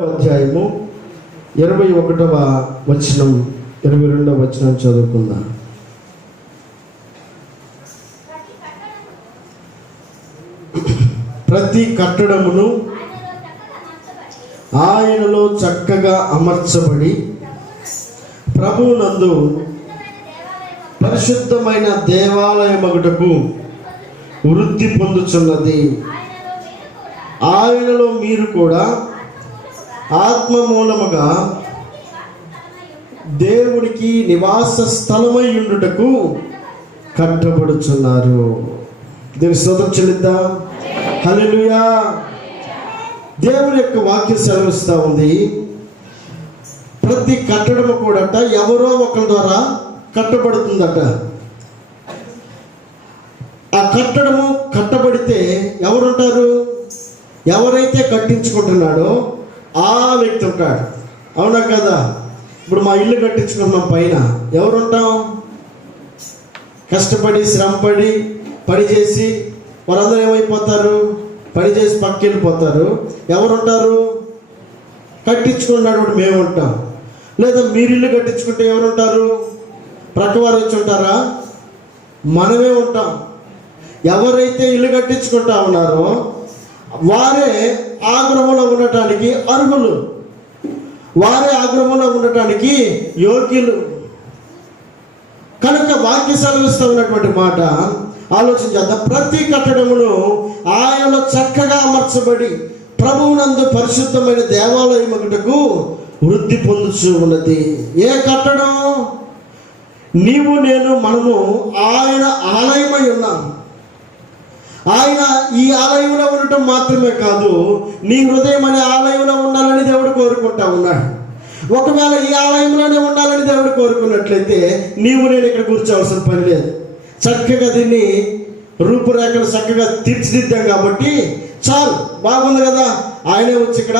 అధ్యాయము 21వ వచనం 22వ వచనం చదువుకుందాం. ప్రతి కట్టడమును ఆయనలో చక్కగా అమర్చబడి ప్రభువునందు పరిశుద్ధమైన దేవాలయమగుటకు వృద్ధి పొందుచున్నది. ఆయనలో మీరు కూడా ఆత్మ మూలముగా దేవుడికి నివాస స్థలమై ఉండుటకు కట్టబడుచున్నారు. దేవుని స్తోత్రం చెల్లిద్దాం. హల్లెలూయా. దేవుని యొక్క వాక్యం సెలవిస్తూ ఉంది, ప్రతి కట్టడము కూడా ఎవరో ఒకరి ద్వారా కట్టబడుతుందట. ఆ కట్టడము కట్టబడితే ఎవరుంటారు? ఎవరైతే కట్టించుకుంటున్నాడో ఆ వ్యక్తి ఉంటాడు. అవునా కదా? ఇప్పుడు మా ఇల్లు కట్టించుకుంటున్నాం, పైన ఎవరుంటాం? కష్టపడి శ్రమపడి పని చేసి వారందరూ ఏమైపోతారు? పని చేసి పక్కకి వెళ్ళిపోతారు. ఎవరుంటారు? కట్టించుకున్నాడు మేము ఉంటాం. లేదా మీరు ఇల్లు కట్టించుకుంటే ఎవరుంటారు? ప్రక్కవారు వచ్చి ఉంటారా? మనమే ఉంటాం. ఎవరైతే ఇల్లు కట్టించుకుంటా ఉన్నారో వారే ఆ గృహంలో ఉండటానికి అర్హులు, వారే ఆ గృహంలో ఉండటానికి యోగ్యులు. కనుక వాక్య సెలవిస్తూ ఉన్నటువంటి మాట ఆలోచించేద్దాం. ప్రతి కట్టడమును ఆయనలో చక్కగా అమర్చబడి ప్రభువునందు పరిశుద్ధమైన దేవాలయముటకు వృద్ధి పొందుచు ఉన్నది. ఏ కట్టడం? నీవు నేను మనము ఆయన ఆలయమై ఉన్నాం. ఆయన ఈ ఆలయంలో ఉండటం మాత్రమే కాదు, నీ హృదయం అనే ఆలయంలో ఉండాలని దేవుడు కోరుకుంటా ఉన్నాడు. ఒకవేళ ఈ ఆలయంలోనే ఉండాలని దేవుడు కోరుకున్నట్లయితే నీవు నేను ఇక్కడ కూర్చోవలసిన పని లేదు. చక్కగా దీన్ని రూపురేఖలు చక్కగా తీర్చిదిద్దాం కాబట్టి చాలు, బాగుంది కదా. ఆయనే వచ్చి ఇక్కడ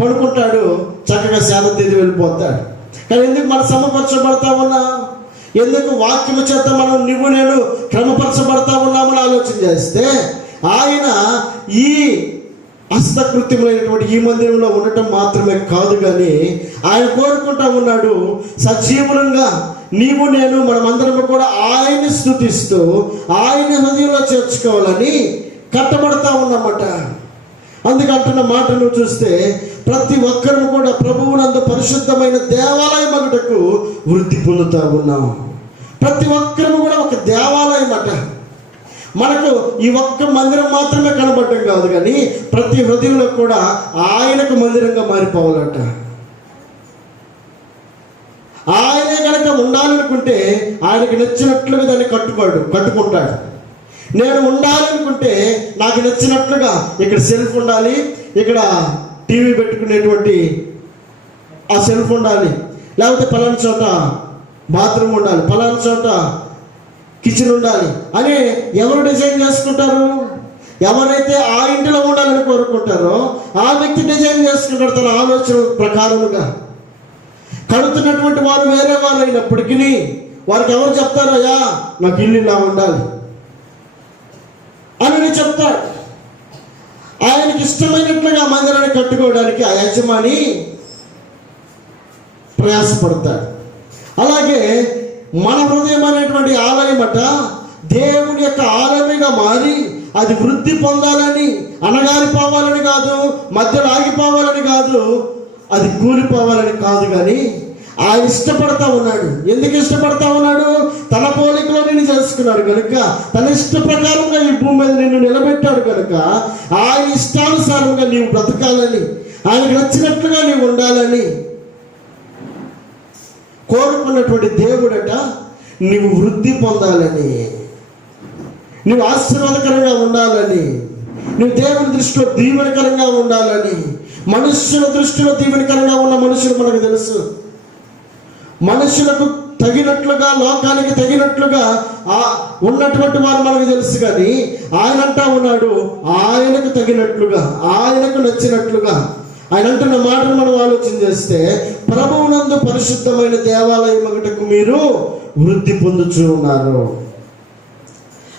పడుకుంటాడు, చక్కగా సేద తీరి వెళ్ళిపోతాడు. కానీ ఎందుకు మనం సమపరచబడతా ఉన్నా? ఎందుకు వాక్యము చేత మనం నువ్వు నేను క్రమపరచబడతా ఉన్నామని ఆలోచన చేస్తే ఆయన ఈ హస్తకృత్యమైనటువంటి ఈ మందిరంలో ఉండటం మాత్రమే కాదు, కానీ ఆయన కోరుకుంటా ఉన్నాడు సజీవులంగా నీవు నేను మనమందరం కూడా ఆయన్ని స్తుతిస్తూ ఆయన హృదయంలో చేర్చుకోవాలని కట్టబడతా ఉన్నామట. అందుకంటున్న మాట నువ్వు చూస్తే ప్రతి ఒక్కరు కూడా ప్రభువునందు పరిశుద్ధమైన దేవాలయం అగుటకు వృద్ధి పొందుతూ ఉన్నాం. ప్రతి ఒక్కరు కూడా ఒక దేవాలయం అట. మనకు ఈ ఒక్క మందిరం మాత్రమే కనబడటం కాదు, కానీ ప్రతి హృదయంలో కూడా ఆయనకు మందిరంగా మారిపోవాలట. ఆయనే కనుక ఉండాలనుకుంటే ఆయనకు నచ్చినట్లుగా దాన్ని కట్టుకుంటాడు. నేను ఉండాలనుకుంటే నాకు నచ్చినట్లుగా ఇక్కడ సెల్ఫ్ ఉండాలి, ఇక్కడ టీవీ పెట్టుకునేటువంటి ఆ సెల్ఫ్ ఉండాలి, లేకపోతే పలానా చోట బాత్రూమ్ ఉండాలి, పలానా చోట కిచెన్ ఉండాలి అని ఎవరు డిజైన్ చేసుకుంటారు? ఎవరైతే ఆ ఇంటిలో ఉండాలని కోరుకుంటారో ఆ వ్యక్తి డిజైన్ చేసుకుంటారు తన ఆలోచన ప్రకారముగా. కడుతున్నటువంటి వారు వేరే వారు అయినప్పటికీ వారికి ఎవరు చెప్తారు, అయ్యా నాకు ఇల్లు ఇలా ఉండాలి అని చెప్తాడు. ఆయనకి ఇష్టమైనట్లుగా మందిరాన్ని కట్టుకోవడానికి ఆ యజమాని ప్రయాసపడతాడు. అలాగే మన హృదయం అనేటువంటి ఆలయం అట దేవుని యొక్క ఆలయంగా మారి అది వృద్ధి పొందాలని, అణగారిపోవాలని కాదు, మధ్యలో ఆగిపోవాలని కాదు, అది కూలిపోవాలని కాదు, కానీ ఆయన ఇష్టపడతా ఉన్నాడు. ఎందుకు ఇష్టపడతా ఉన్నాడు? తన పోలికలో నిన్ను చేసుకున్నాడు కనుక, తన ఇష్ట ప్రకారంగా ఈ భూమి మీద నిన్ను నిలబెట్టాడు కనుక ఆయన ఇష్టానుసారంగా నీవు బ్రతకాలని, ఆయనకు నచ్చినట్లుగా నీవు ఉండాలని కోరుకున్నటువంటి దేవుడట నీవు వృద్ధి పొందాలని, నువ్వు ఆశీర్వాదకరంగా ఉండాలని, నువ్వు దేవుని దృష్టిలో దీవెనకరంగా ఉండాలని. మనుష్యుల దృష్టిలో దీవెనకరంగా ఉన్న మనుషులు మనకు తెలుసు. మనుషులకు తగినట్లుగా, లోకానికి తగినట్లుగా ఉన్నటువంటి వారు మనకు తెలుసు, కానీ ఆయన అంటా ఉన్నాడు ఆయనకు తగినట్లుగా, ఆయనకు నచ్చినట్లుగా. ఆయన అంటున్న మాటను మనం ఆలోచన చేస్తే ప్రభువునందు పరిశుద్ధమైన దేవాలయం ఒకటకు మీరు వృద్ధి పొందుచూ ఉన్నారు.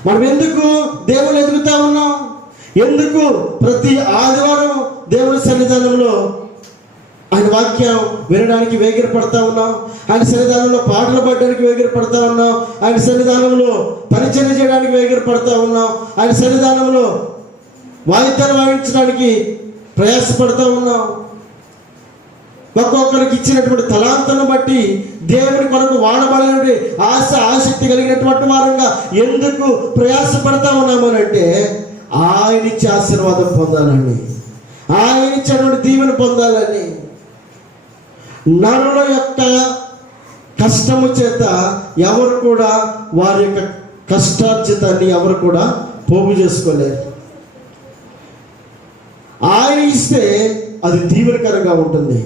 మనం ఎందుకు దేవుని ఎదుగుతా ఉన్నాం? ఎందుకు ప్రతి ఆదివారం దేవుని సన్నిధానంలో ఆయన వాక్యం వినడానికి వేగిరపడతా ఉన్నాం. ఆయన సన్నిధానంలో పాటలు పాడడానికి వేగిరపడతా ఉన్నాం. ఆయన సన్నిధానంలో పరిచర్య చేయడానికి వేగిరపడతా ఉన్నాం. ఆయన సన్నిధానంలో వాయిద్యాలు వాయించడానికి ప్రయాసపడతా ఉన్నాం. ఒక్కొక్కరికి ఇచ్చినటువంటి తలాంతను బట్టి దేవుని కొరకు వాడబడాలని ఆసక్తి కలిగినటువంటి వారంగా ఎందుకు ప్రయాసపడతా ఉన్నాము అంటే ఆయన ఇచ్చే ఆశీర్వాదం పొందాలని, ఆయన ఇచ్చినటువంటి దీవెన పొందాలని. నరుల యొక్క కష్టము చేత ఎవరు కూడా వారి యొక్క కష్టార్జితాన్ని ఎవరు కూడా పోగు చేసుకోలేరు. ఆయన ఇస్తే అది దీవెనకరంగా ఉంటుంది.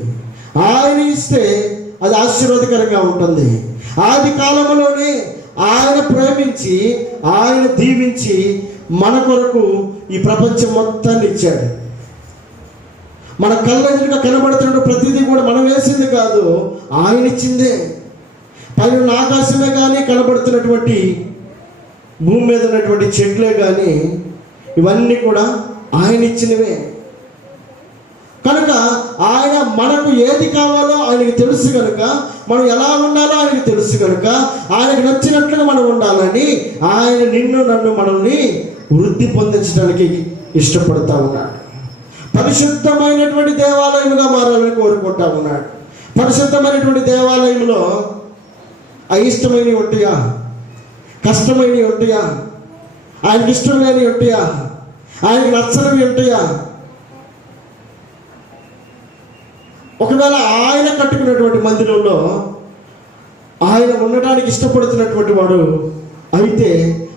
ఆయన ఇస్తే అది ఆశీర్వాదకరంగా ఉంటుంది. ఆది కాలంలోనే ఆయన ప్రేమించి, ఆయన దీవించి మన కొరకు ఈ ప్రపంచం మొత్తాన్ని ఇచ్చాడు. మన కళ్ళ ఎదురుగా కనబడుతున్న ప్రతిదీ కూడా మనం వేసింది కాదు, ఆయన ఇచ్చిందే. పైన ఆకాశమే కానీ, కనబడుతున్నటువంటి భూమి మీద ఉన్నటువంటి చెట్లే కానీ, ఇవన్నీ కూడా ఆయన ఇచ్చినవే. కనుక ఆయన మనకు ఏది కావాలో ఆయనకి తెలుసు కనుక, మనం ఎలా ఉండాలో ఆయనకి తెలుసు కనుక, ఆయనకు నచ్చినట్లుగా మనం ఉండాలని ఆయన నిన్ను నన్ను మనల్ని వృద్ధి పొందించడానికి ఇష్టపడతా ఉన్నాడు. పరిశుద్ధమైనటువంటి దేవాలయముగా మారాలని కోరుకుంటా ఉన్నాడు. పరిశుద్ధమైనటువంటి దేవాలయంలో అయిష్టమైనవి ఉంటాయా, కష్టమైనవి ఉంటాయా, ఆయనకి ఇష్టం లేని ఉంటాయా, ఆయనకి నచ్చనివి ఉంటాయా? ఒకవేళ ఆయన కట్టుకున్నటువంటి మందిరంలో ఆయన ఉండడానికి ఇష్టపడుతున్నటువంటి వాడు అయితే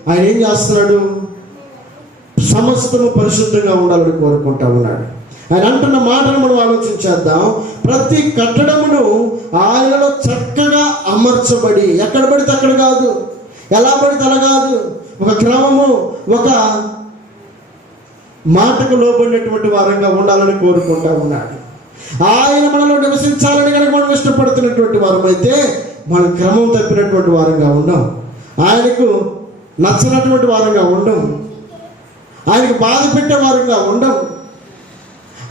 ఆయన ఏం చేస్తున్నాడు? సమస్తము పరిశుద్ధంగా ఉండాలని కోరుకుంటా ఉన్నాడు. ఆయన అంటున్న మాటను మనం ఆలోచించేద్దాం. ప్రతి కట్టడమును ఆయనలో చక్కగా అమర్చబడి, ఎక్కడ పడితే అక్కడ కాదు, ఎలా పడితే అలా కాదు, ఒక క్రమము, ఒక మాటకు లోబడినటువంటి వారంగా ఉండాలని కోరుకుంటా ఉన్నాడు. ఆయన మనలో నివసించాలని కనుక మనం ఇష్టపడుతున్నటువంటి వారం అయితే మనం క్రమం తప్పినటువంటి వారంగా ఉండం, ఆయనకు నచ్చినటువంటి వారంగా ఉండం, ఆయనకు బాధ పెట్టే వారంగా ఉండం.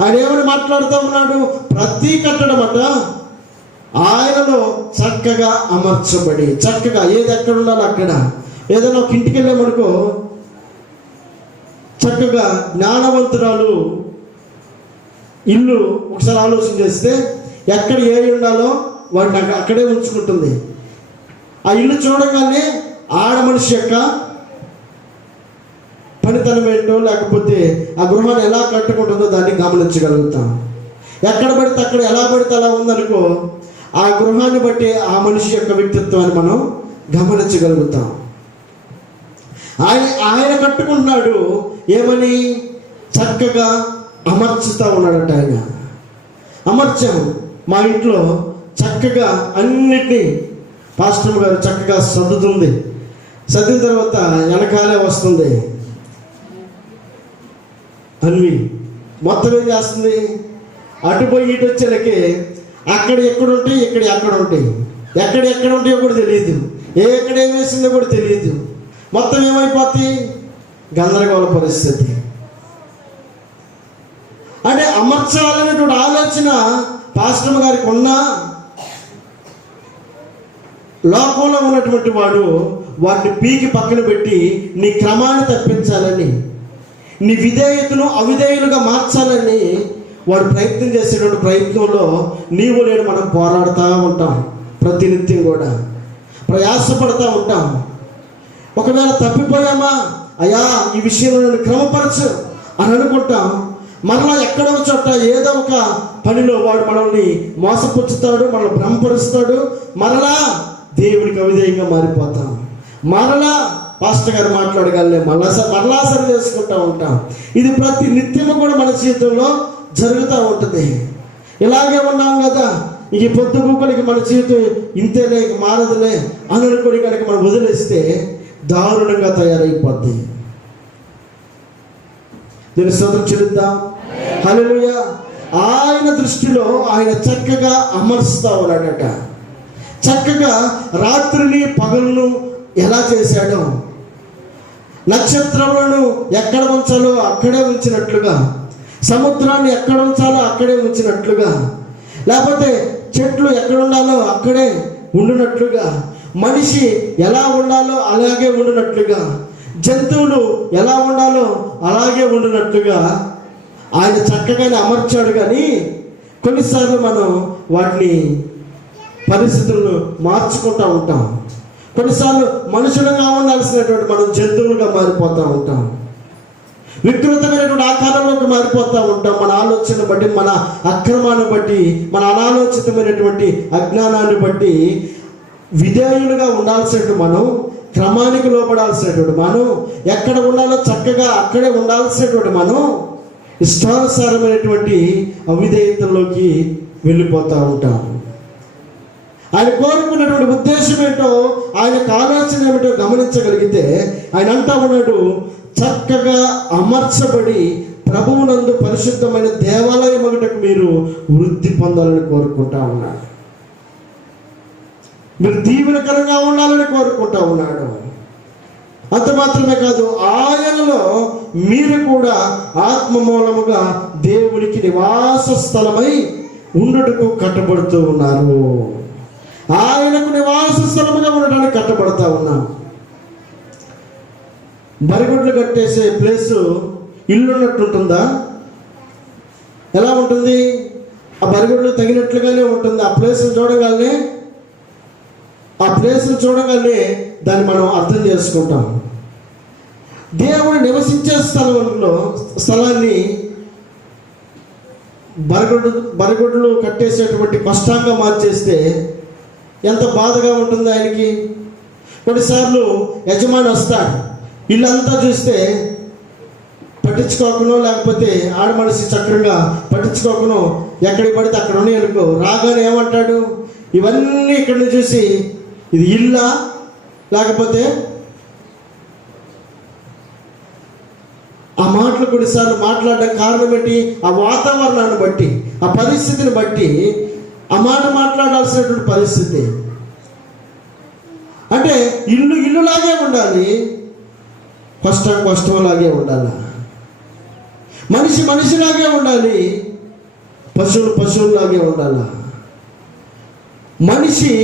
ఆయన ఏమని మాట్లాడుతూ ఉన్నాడు? ప్రతి కట్టడం అట ఆయనలో చక్కగా అమర్చబడి, చక్కగా ఏది ఎక్కడ ఉండాలో అక్కడ. ఏదైనా ఒక ఇంటికి వెళ్ళామనుకో, చక్కగా జ్ఞానవంతురాలు ఇల్లు ఒకసారి ఆలోచన చేస్తే ఎక్కడ ఏది ఉండాలో వాడిని అక్కడే ఉంచుకుంటుంది. ఆ ఇల్లు చూడగానే ఆడ మనిషి యొక్క పనితనం ఏంటో, లేకపోతే ఆ గృహాన్ని ఎలా కట్టుకుంటుందో దాన్ని గమనించగలుగుతాం. ఎక్కడ పడితే అక్కడ, ఎలా పడితే అలా ఉందనుకో, ఆ గృహాన్ని బట్టి ఆ మనిషి యొక్క వ్యక్తిత్వాన్ని మనం గమనించగలుగుతాం. ఆయన కట్టుకుంటున్నాడు ఏమని? చక్కగా అమర్చుతూ ఉన్నాడట. ఆయన అమర్చాము. మా ఇంట్లో చక్కగా అన్నిటినీ పాస్టర్ గారు చక్కగా సర్దుతుంది. సర్దిన తర్వాత వెనకాలే వస్తుంది అన్వి. మొత్తం ఏం చేస్తుంది? అటు పోయి ఇటు వచ్చేలకి అక్కడ ఎక్కడ ఉంటాయి, ఇక్కడ ఎక్కడ ఉంటాయి, ఎక్కడ ఉంటాయో కూడా తెలియదు, ఎక్కడ ఏం వేసిందో కూడా తెలియదు. మొత్తం ఏమైపోతుంది? గందరగోళ పరిస్థితి. అంటే అమర్చాలనేటువంటి ఆలోచన పాస్టర్ గారికి ఉన్నా, లోకంలో ఉన్నటువంటి వాడు వాటిని పీకి పక్కన పెట్టి నీ క్రమాన్ని తప్పించాలని, నీ విధేయతను అవిధేయులుగా మార్చాలని వాడు ప్రయత్నం చేసేటువంటి ప్రయత్నంలో నీవు నేను మనం పోరాడుతూ ఉంటాం. ప్రతినిత్యం కూడా ప్రయాసపడుతూ ఉంటాం. ఒకవేళ తప్పిపోయామా, అయ్యా ఈ విషయంలో నన్ను క్రమపరచు అని అనుకుంటాం. మరలా ఎక్కడో చోట ఏదో ఒక పనిలో వాడు మనల్ని మోసపుచ్చుతాడు, మనల్ని భ్రమపరుస్తాడు. మరలా దేవుడికి అవిధేయంగా మారిపోతాం. మరలా పాస్టర్ గారు మాట్లాడగలనే మరలా సరి చేసుకుంటూ ఉంటాం. ఇది ప్రతి నిత్యము కూడా మన జీవితంలో జరుగుతూ ఉంటుంది. ఇలాగే ఉన్నాం కదా, ఈ పొద్దు గుక్కలకి మన జీవితం ఇంతేలే, మారదులే అని అనుకుని కనుక మనం వదిలేస్తే దారుణంగా తయారైపోద్ది. దీని స్తోత్రం చెల్లిద్దాం. హల్లెలూయా. ఆయన దృష్టిలో ఆయన చక్కగా అమర్చుతా ఉన్నాడట. చక్కగా రాత్రిని పగలను ఎలా చేశాడో, నక్షత్రములను ఎక్కడ ఉంచాలో అక్కడే ఉంచినట్లుగా, సముద్రాన్ని ఎక్కడ ఉంచాలో అక్కడే ఉంచినట్లుగా, లేకపోతే చెట్లు ఎక్కడ ఉండాలో అక్కడే ఉండునట్లుగా, మనిషి ఎలా ఉండాలో అలాగే ఉండునట్లుగా, జంతువులు ఎలా ఉండాలో అలాగే ఉండునట్లుగా ఆయన చక్కగానే అమర్చాడు. కానీ కొన్నిసార్లు మనం వాటిని పరిస్థితులను మార్చుకుంటూ ఉంటాం. కొన్నిసార్లు మనుషులుగా ఉండాల్సినటువంటి మనం జంతువులుగా మారిపోతూ ఉంటాం. వికృతమైనటువంటి ఆకారంలోకి మారిపోతూ ఉంటాం. మన ఆలోచన బట్టి, మన అక్రమాన్ని బట్టి, మన అనాలోచితమైనటువంటి అజ్ఞానాన్ని బట్టి విధేయులుగా ఉండాల్సినటువంటి మనం, క్రమానికి లోపడాల్సినటువంటి మనం, ఎక్కడ ఉండాలో చక్కగా అక్కడే ఉండాల్సినటువంటి మనం ఇష్టానుసారమైనటువంటి అవిధేయతల్లోకి వెళ్ళిపోతూ ఉంటాం. ఆయన కోరుకున్నటువంటి ఉద్దేశం ఏంటో, ఆయనకు ఆలోచన ఏమిటో గమనించగలిగితే ఆయన అంటా ఉన్నాడు, చక్కగా అమర్చబడి ప్రభువునందు పరిశుద్ధమైన దేవాలయం ఒకటకు మీరు వృద్ధి పొందాలని కోరుకుంటా ఉన్నాడు. మీరు దీవెనకరంగా ఉండాలని కోరుకుంటా ఉన్నాడు. అంత మాత్రమే కాదు, ఆయనలో మీరు కూడా ఆత్మ మూలముగా దేవునికి నివాస స్థలమై ఉండుటకు కట్టబడుతూ ఉన్నారు. ఆయనకు నివాస స్థలముగా ఉండడానికి కట్టబడతా ఉన్నాం. బరిగొడ్లు కట్టేసే ప్లేసు ఇల్లు ఉన్నట్టుంటుందా? ఎలా ఉంటుంది? ఆ బరిగొడ్లు తగినట్లుగానే ఉంటుంది. ఆ ప్లేస్ని చూడగానే దాన్ని మనం అర్థం చేసుకుంటాం. దేవుడు నివసించే స్థలాన్ని బరిగొడ్లు కట్టేసేటువంటి కష్టంగా మార్చేస్తే ఎంత బాధగా ఉంటుంది ఆయనకి. కొన్నిసార్లు యజమాని వస్తాడు, ఇల్లంతా చూస్తే పట్టించుకోకనో, లేకపోతే ఆడ మనిషి చక్రంగా పట్టించుకోకనో ఎక్కడికి పడితే అక్కడ ఉన్నాయి అనుకో, రాగానే ఏమంటాడు, ఇవన్నీ ఇక్కడిని చూసి ఇది ఇల్లా లేకపోతే, ఆ మాటలు కొన్నిసార్లు మాట్లాడడం కారణం ఏంటి? ఆ వాతావరణాన్ని బట్టి, ఆ పరిస్థితిని బట్టి ఆ మాట మాట్లాడాల్సినటువంటి పరిస్థితి. అంటే ఇల్లులాగే ఉండాలి, కష్టంలాగే ఉండాలి, మనిషిలాగే ఉండాలి, పశువులాగే ఉండాలి. మనిషి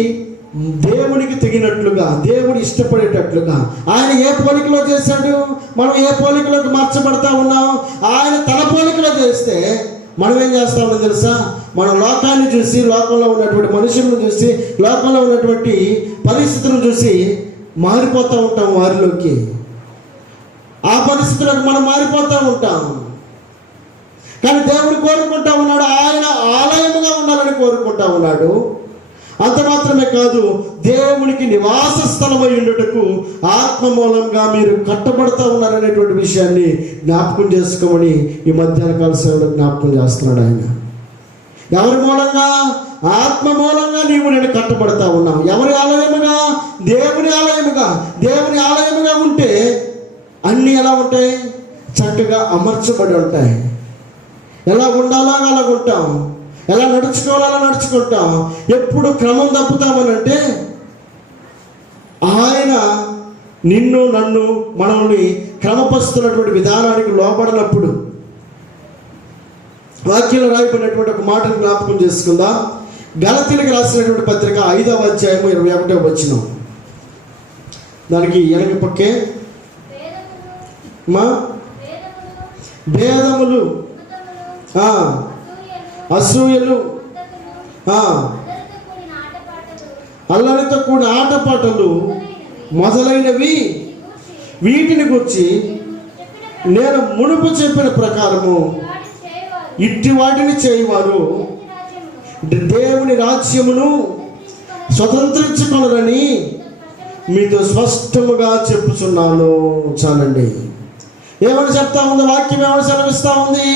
దేవుడికి తగినట్లుగా, దేవుడు ఇష్టపడేటట్లుగా ఆయన ఏ పోలికలో చేశాడు, మనం ఏ పోలికలోకి మార్చబడతా ఉన్నాం. ఆయన తన పోలికలో చేస్తే మనం ఏం చేస్తామో తెలుసా? మనం లోకాన్ని చూసి, లోకంలో ఉన్నటువంటి మనుషులను చూసి, లోకంలో ఉన్నటువంటి పరిస్థితులను చూసి మారిపోతూ ఉంటాం. వారిలోకి, ఆ పరిస్థితులకు మనం మారిపోతూ ఉంటాం. కానీ దేవుడు కోరుకుంటా ఉన్నాడు, ఆయన ఆలయముగా ఉండాలని కోరుకుంటా ఉన్నాడు. అంత మాత్రమే కాదు, దేవునికి నివాస స్థలమై ఉండుటకు ఆత్మ మూలంగా మీరు కట్టబడతా ఉన్నారనేటువంటి విషయాన్ని జ్ఞాపకం చేసుకోమని ఈ మధ్యాహ్న కాల సేవలో జ్ఞాపకం చేస్తున్నాడు ఆయన. ఎవరి మూలంగా? ఆత్మ మూలంగా నేను కట్టబడతా ఉన్నావు. ఎవరి ఆలయముగా? దేవుని ఆలయముగా. దేవుని ఆలయముగా ఉంటే అన్నీ ఎలా ఉంటాయి? చక్కగా అమర్చబడి ఉంటాయి. ఎలా ఉండాలో అలా ఉంటాం, ఎలా నడుచుకోవాలో నడుచుకుంటాం. ఎప్పుడు క్రమం తప్పుతామనంటే ఆయన నిన్ను నన్ను మనల్ని క్రమపరుస్తున్నటువంటి విధానానికి లోపడినప్పుడు. వాక్యంలో రాయబడినటువంటి ఒక మాటను జ్ఞాపకం చేసుకుందాం. గలతీయులకు రాసినటువంటి పత్రిక 5వ అధ్యాయము 21వ వచనం. దానికి వెనక పక్కే భేదములు, అసూయలు, అల్లరితో కూడిన ఆటపాటలు మొదలైనవి, వీటిని గురించి నేను మునుపు చెప్పిన ప్రకారము ఇట్టి వాటిని చేయవారు దేవుని రాజ్యమును స్వతంత్రించుకొనరని మీతో స్పష్టముగా చెప్పుచున్నాను. చాలండి. ఏమని చెప్తా ఉంది వాక్యం? ఏమని సెలవిస్తా ఉంది?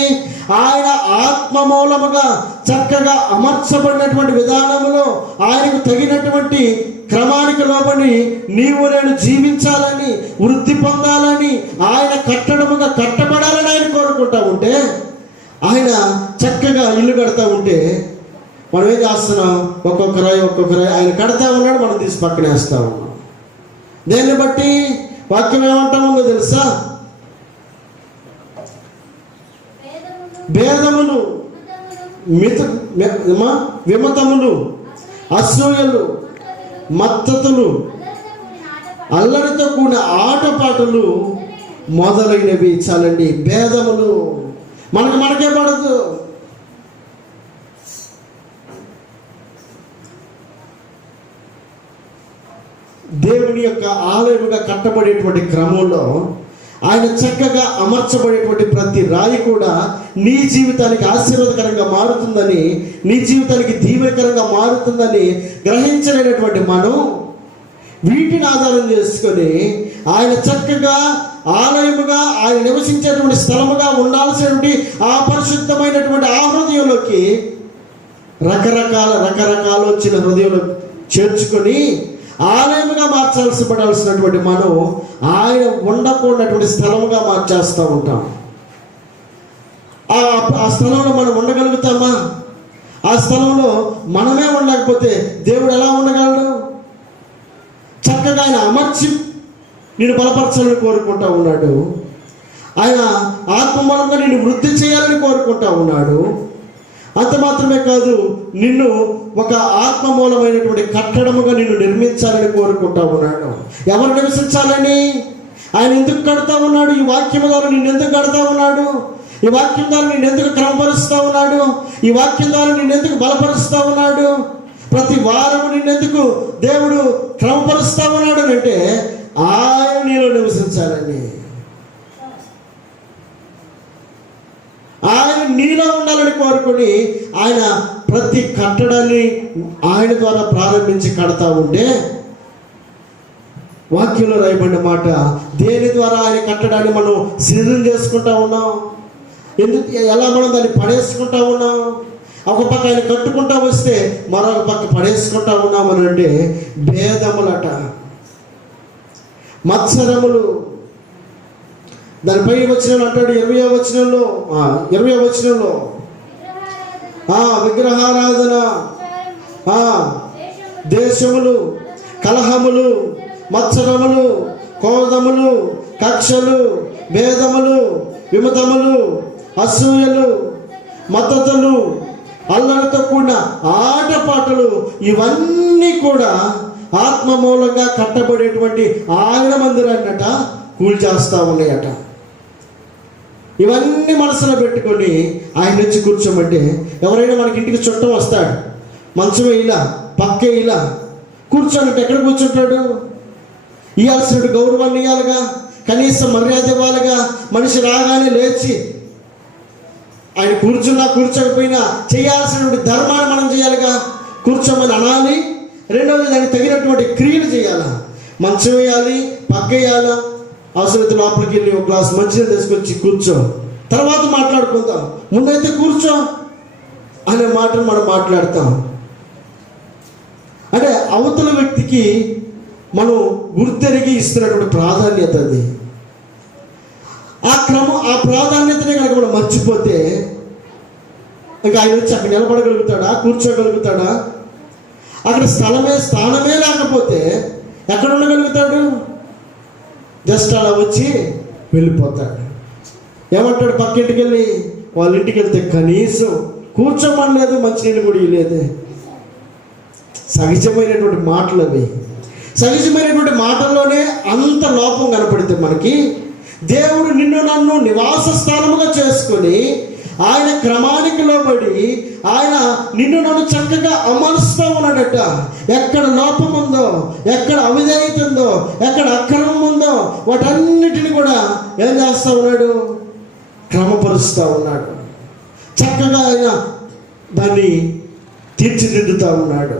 ఆయన ఆత్మ మూలముగా చక్కగా అమర్చబడినటువంటి విధానములో ఆయనకు తగినటువంటి క్రమానికి లోబడి నీవు నేను జీవించాలని, వృద్ధి పొందాలని, ఆయన కట్టడముగా కట్టబడాలని ఆయన కోరుకుంటా ఉంటే, ఆయన చక్కగా ఇల్లు కడతా ఉంటే మనం ఏం చేస్తున్నాం? ఒక్కొక్కరాయి ఆయన కడతా ఉన్నాడు, మనం తీసి పక్కన వేస్తా ఉన్నాం. దేన్ని బట్టి? వాక్యం ఏమంటామో తెలుసా? భేదములు, విమతములు, అసూయలు, మత్తతులు, అల్లరితో కూడిన ఆటపాటలు మొదలైనవి. చాలండి. భేదములు మనకే పడదు. దేవుని యొక్క ఆలయముగా కట్టబడేటువంటి క్రమంలో ఆయన చక్కగా అమర్చబడేటువంటి ప్రతి రాయి కూడా నీ జీవితానికి ఆశీర్వాదకరంగా మారుతుందని, నీ జీవితానికి దీవెనకరంగా మారుతుందని గ్రహించలేనటువంటి మనం వీటిని ఆధారం చేసుకొని ఆయన చక్కగా ఆలయముగా, ఆయన నివసించేటువంటి స్థలముగా ఉండాల్సినటువంటి ఆ పరిశుద్ధమైనటువంటి ఆ హృదయంలోకి రకరకాల వచ్చిన హృదయంలో చేర్చుకొని ఆలయముగా పడాల్సినటువంటి మనం ఆయన ఉండకూడనటువంటి స్థలముగా మార్చేస్తూ ఉంటాం. ఆ స్థలంలో మనం ఉండగలుగుతామా? ఆ స్థలంలో మనమే ఉండకపోతే దేవుడు ఎలా ఉండగలడు? చక్కగా ఆయన అమర్చి నిన్ను బలపరచాలని కోరుకుంటా ఉన్నాడు. ఆయన ఆత్మమూలంగా నిన్ను వృద్ధి చేయాలని కోరుకుంటా ఉన్నాడు. అంత మాత్రమే కాదు, నిన్ను ఒక ఆత్మమూలమైనటువంటి కట్టడముగా నిన్ను నిర్మించాలని కోరుకుంటా ఉన్నాడు. ఎవరు నివసించాలని? ఆయన ఎందుకు కడతా ఉన్నాడు? ఈ వాక్యం ద్వారా నిన్ను ఎందుకు కడతా ఉన్నాడు? ఈ వాక్యం ద్వారా నిన్ను ఎందుకు క్రమపరుస్తూ ఉన్నాడు? ఈ వాక్యం ద్వారా నిన్ను ఎందుకు బలపరుస్తూ ఉన్నాడు? ప్రతి వారము నిన్నెందుకు దేవుడు క్రమపరుస్తూ ఉన్నాడు అంటే ఆయన నీలో నివసించాలని, ఆయన నీలో ఉండాలని కోరుకొని ఆయన ప్రతి కట్టడాన్ని ఆయన ద్వారా ప్రారంభించి కడతా ఉంటే, వాక్యంలో రాయబడిన మాట, దేని ద్వారా ఆయన కట్టడాన్ని మనం సిద్ధం చేసుకుంటా ఉన్నాం? ఎలా మనం దాన్ని పడేసుకుంటా ఉన్నాం? ఒక పక్క ఆయన కట్టుకుంటా వస్తే మరొక పక్క పడేసుకుంటా ఉన్నామని అంటే భేదములట, మత్సరములు. దానిపై వచనం అంటాడు 20వ వచనంలో విగ్రహారాధన, దేశములు, కలహములు, మత్సరములు, క్రోధములు, కక్షలు, భేదములు, విమతములు, అసూయలు, మద్దతులు, అల్లరితో కూడిన ఆటపాటలు, ఇవన్నీ కూడా ఆత్మ మూలంగా కట్టబడేటువంటి ఆయన మందిరాన్నట కూల్చేస్తా ఉన్నాయట. ఇవన్నీ మనసులో పెట్టుకొని ఆయన నుంచి కూర్చోమంటే, ఎవరైనా మనకి ఇంటికి చుట్టం వస్తాడు, మంచమే ఇలా పక్కే ఇలా కూర్చోనంటే ఎక్కడ కూర్చుంటాడు? ఇవ్వాల్సిన గౌరవాన్ని ఇవ్వాలిగా, కనీసం మర్యాద ఇవ్వాలిగా. మనిషి రాగానే లేచి ఆయన కూర్చోకపోయినా చేయాల్సినటువంటి ధర్మాన్ని మనం చేయాలిగా. కూర్చోమని అనాలి. రెండవది దానికి తగినటువంటి క్రియలు చేయాలా. మంచం వేయాలి, పక్క వేయాలా, అవసరమైతే లోపలికి వెళ్ళి ఒక గ్లాస్ మంచిగా తీసుకొచ్చి కూర్చో, తర్వాత మాట్లాడుకుందాం, ముందైతే కూర్చో అనే మాటను మనం మాట్లాడతాం. అంటే అవతల వ్యక్తికి మనం గుర్తెరిగి ఇస్తున్నటువంటి ప్రాధాన్యత అది. ఆ ప్రాధాన్యతనే కనుక మనం మర్చిపోతే ఇంకా ఆయన వచ్చి అక్కడ నిలబడగలుగుతాడా? కూర్చోగలుగుతాడా? అక్కడ స్థానమే లేకపోతే ఎక్కడ ఉండగలుగుతాడు? జస్ట్ అలా వచ్చి వెళ్ళిపోతాడు. ఏమంటాడు? పక్కింటికి వెళ్ళి వాళ్ళ ఇంటికి వెళ్తే కనీసం కూర్చోమని లేదు, మంచినీళ్ళు కూడా ఇవ్వలేదు. సహజమైనటువంటి మాటలు అవి. సహజమైనటువంటి మాటల్లోనే అంత లోపం కనపడితే మనకి, దేవుడు నిన్ను నన్ను నివాస స్థానముగా చేసుకొని ఆయన క్రమానికి లోబడి ఆయన నిన్ను నన్ను చక్కగా అమరుస్తూ ఉన్నాడట. ఎక్కడ లోపం ఉందో, ఎక్కడ అవిధేయత ఉందో, ఎక్కడ అక్రమం ఉందో వాటన్నిటిని కూడా ఏం చేస్తూ ఉన్నాడు? క్రమపరుస్తూ ఉన్నాడు. చక్కగా ఆయన దాన్ని తీర్చిదిద్దుతూ ఉన్నాడు.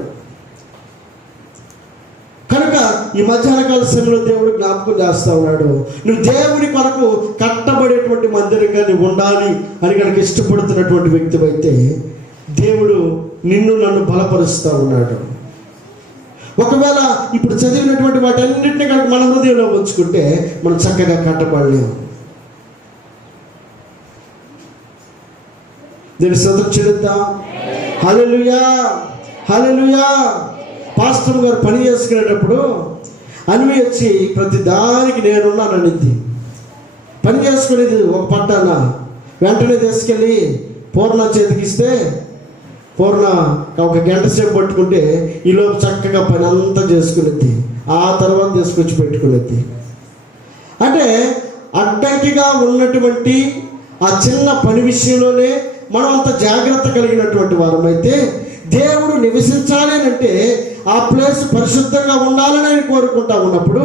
కనుక ఈ మధ్యాహ్నకాల సమయంలో దేవుడు జ్ఞాపకం చేస్తూ ఉన్నాడు, నువ్వు దేవుడి కొరకు కట్టబడేటువంటి మందిరంగా నువ్వు ఉండాలి అని కనుక ఇష్టపడుతున్నటువంటి వ్యక్తి అయితే దేవుడు నిన్ను నన్ను బలపరుస్తూ ఉన్నాడు. ఒకవేళ ఇప్పుడు చదివినటువంటి వాటన్నింటినీ కనుక మన హృదయంలో ఉంచుకుంటే మనం చక్కగా కట్టబడలేము. దీన్ని స్తోత్రం చెల్లిద్దాం. హల్లెలూయా, హల్లెలూయా. పాస్టర్ గారు పని చేసుకునేటప్పుడు అన్వి వచ్చి ప్రతి దానికి నేనున్నాను అనింది. పని చేసుకునేది ఒక పట్టాన వెంటనే తీసుకెళ్ళి పూర్ణ చేతికిస్తే పూర్ణ ఒక గంట సేపు పట్టుకుంటే ఈలోపు చక్కగా పని అంతా చేసుకునేది, ఆ తర్వాత తీసుకొచ్చి పెట్టుకునేది. అంటే అడ్డంకిగా ఉన్నటువంటి ఆ చిన్న పని విషయంలోనే మనం అంత జాగ్రత్త కలిగినటువంటి వారమైతే, దేవుడు నివసించాలి అంటే ఆ ప్లేస్ పరిశుద్ధంగా ఉండాలని ఆయన కోరుకుంటా ఉన్నప్పుడు,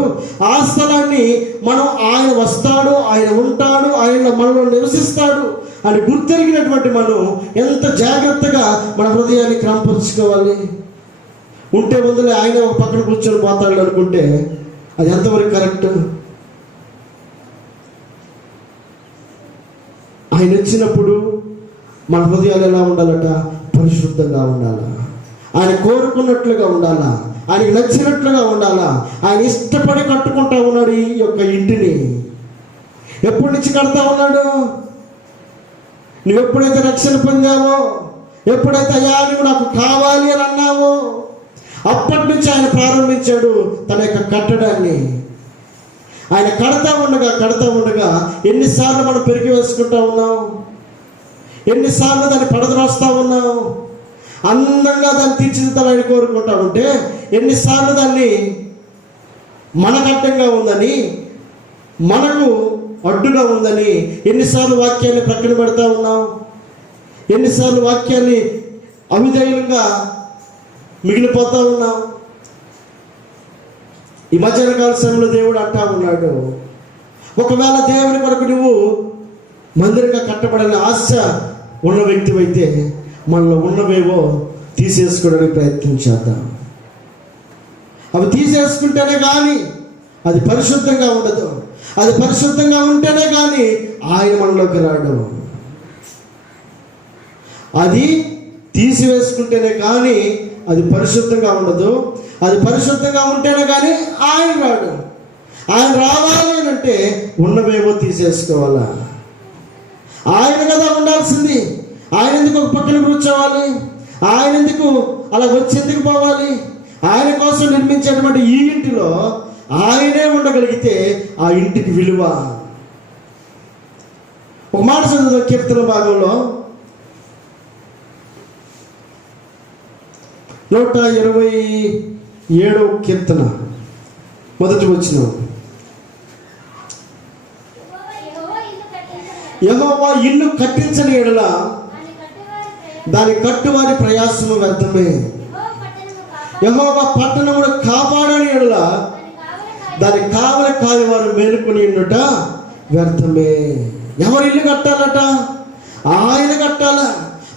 ఆ స్థలాన్ని మనం ఆయన వస్తాడు, ఆయన ఉంటాడు, ఆయన మనలో నివసిస్తాడు అని గుర్తెరిగినటువంటి మనం ఎంత జాగ్రత్తగా మన హృదయాన్ని క్రమపరుచుకోవాలి. ఉంటే వదిలే ఆయన ఒక పక్కన కూర్చొని పోతాడు అనుకుంటే అది ఎంతవరకు కరెక్ట్? ఆయన వచ్చినప్పుడు మన హృదయాలు ఎలా ఉండాలట? పరిశుద్ధంగా ఉండాలా, ఆయన కోరుకున్నట్లుగా ఉండాలా, ఆయనకి నచ్చినట్లుగా ఉండాలా. ఆయన ఇష్టపడి కట్టుకుంటా ఉన్నాడు ఈ యొక్క ఇంటిని. ఎప్పటి నుంచి కడతా ఉన్నాడు? నువ్వు ఎప్పుడైతే రక్షణ పొందావో, ఎప్పుడైతే అయ్యా నువ్వు నాకు కావాలి అని అన్నావో, అప్పటి నుంచి ఆయన ప్రారంభించాడు తన యొక్క కట్టడాన్ని. ఆయన కడతా ఉండగా ఎన్నిసార్లు మనం పెరిగి వేసుకుంటా ఉన్నాం, ఎన్నిసార్లు దాన్ని పడద్రోస్తా ఉన్నాం. అందంగా దాన్ని తీర్చిదిద్దాలని కోరుకుంటా ఉంటే ఎన్నిసార్లు దాన్ని మనకు అడ్డంగా ఉందని, మనకు అడ్డుగా ఉందని ఎన్నిసార్లు వాక్యాన్ని ప్రక్కన పెడతా ఉన్నాం, ఎన్నిసార్లు వాక్యాన్ని అవిధేయంగా మిగిలిపోతా ఉన్నాం. ఈ మధ్యాహ్న కాల సమయంలో దేవుడు అంటా ఉన్నాడు, ఒకవేళ దేవుని కొరకు నువ్వు మందిరంగా కట్టబడని ఆశ ఉన్న వ్యక్తివైతే మనలో ఉన్నవేవో తీసేసుకోవడానికి ప్రయత్నం చేద్దాం. అవి తీసేసుకుంటేనే కానీ అది పరిశుద్ధంగా ఉండదు. అది పరిశుద్ధంగా ఉంటేనే కానీ ఆయన మనలోకి రాడు. అది తీసివేసుకుంటేనే కానీ అది పరిశుద్ధంగా ఉండదు. అది పరిశుద్ధంగా ఉంటేనే కానీ ఆయన రాడు. ఆయన రావాలి అని అంటే ఉన్నవేవో తీసేసుకోవాలా. ఆయన కదా ఉండాల్సింది. ఆయన ఎందుకు ఒక పక్కన కూర్చోవాలి? ఆయన ఎందుకు అలా వచ్చి ఎందుకు పోవాలి? ఆయన కోసం నిర్మించేటువంటి ఈ ఇంటిలో ఆయనే ఉండగలిగితే ఆ ఇంటికి విలువ. ఒక మాట చదువుదాం కీర్తన భాగంలో 127వ కీర్తన మొదటి వచనం. యెహోవా ఇల్లు కట్టించని ఎడల దాని కట్టువారి ప్రయాసము వ్యర్థమే. యెహోవా పట్టణమును కాపాడని ఎడల దాని కావలి కాయవారు మేలుకొని ఉండుట వ్యర్థమే. ఎవరు ఇల్లు కట్టాలట? ఆయన కట్టాల.